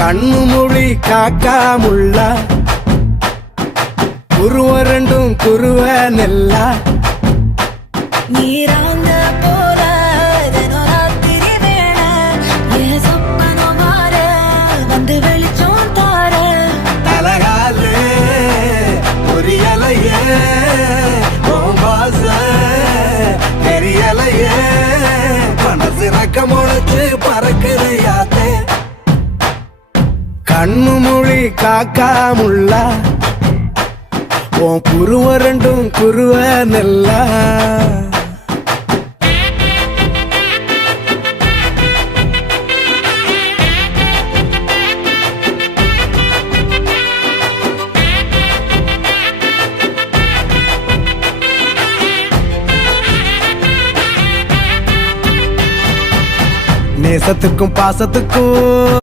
கண்ணு மொழி காக்காமுள்ள குருவ ரெண்டும் குருவ நெல்லா நீராங்க போல தினராத்திரி வேண என் சொப்பனம் மாற வந்து வெளிச்சம் தார தலகாலே பொரியலையே ஓம்பாச தெரியலையே மனசு ரக்க முளைச்சு பறக்குறையாத்தே கண்ணு மொழி காக்காமுள்ள உன் குருவ ரெண்டும் குருவ நெல்லா நேசத்துக்கும் பாசத்துக்கும்